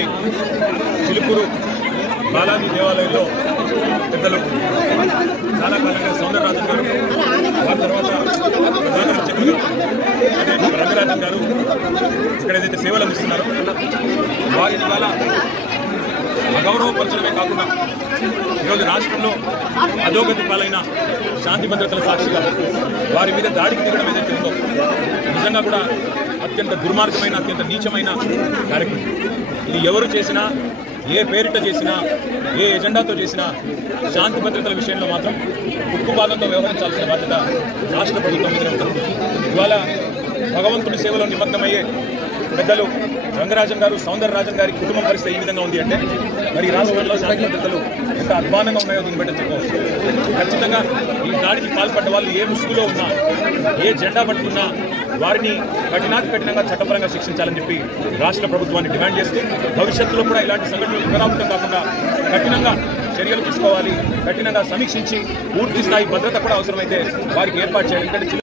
మరి చిలుకూరు బాలాజీ దేవాలయంలో పెద్దలు చాలా కాలంగా సౌందరరాజన్ గారు, వారి తర్వాత ప్రధాన అర్చకులు అదే రంగరాజన్ గారు ఇక్కడ ఏదైతే సేవలు అందిస్తున్నారో వారిని వల్ల అగౌరవపరచడమే కాకుండా ఈరోజు రాష్ట్రంలో అధోగతి పాలైన శాంతి భద్రతల సాక్షిగా వారి మీద దాడికి దిగడం ఏదైతే ఉందో నిజంగా కూడా అత్యంత దుర్మార్గమైన, అత్యంత నీచమైన కార్యక్రమం. ఇది ఎవరు చేసినా, ఏ పేరిట చేసినా, ఏ ఎజెండాతో చేసినా శాంతి భద్రతల విషయంలో మాత్రం ఉక్కుపాదంతో వ్యవహరించాల్సిన బాధ్యత రాష్ట్ర ప్రభుత్వం మీద ఉంటుంది. ఇవాళ భగవంతుడి సేవలో నిమగ్నమయ్యే పెద్దలు రంగరాజన్ గారు, సౌందరరాజన్ గారి కుటుంబం పరిస్థితి ఈ విధంగా ఉంది అంటే మరి రాష్ట్రంలో శాంతి భద్రతలు ఎంత అధ్వానంగా ఉన్నాయో దీన్ని బట్టి చెప్పుకోవచ్చు. ఖచ్చితంగా ఈ దాడికి పాల్పడ్డ వాళ్ళు ఏ ముసుగులో ఉన్నా, ఏ జెండా పట్టుకున్నా వారిని కఠినంగా చట్టపరంగా శిక్షించాలని చెప్పి రాష్ట్ర ప్రభుత్వాన్ని డిమాండ్ చేస్తూ భవిష్యత్తులో కూడా ఇలాంటి సంఘటనలు పునరావృతం కాకుండా కఠినంగా చర్యలు తీసుకోవాలి, కఠినంగా సమీక్షించి పూర్తి స్థాయి భద్రత కూడా అవసరమైతే వారికి ఏర్పాటు చేయాలి.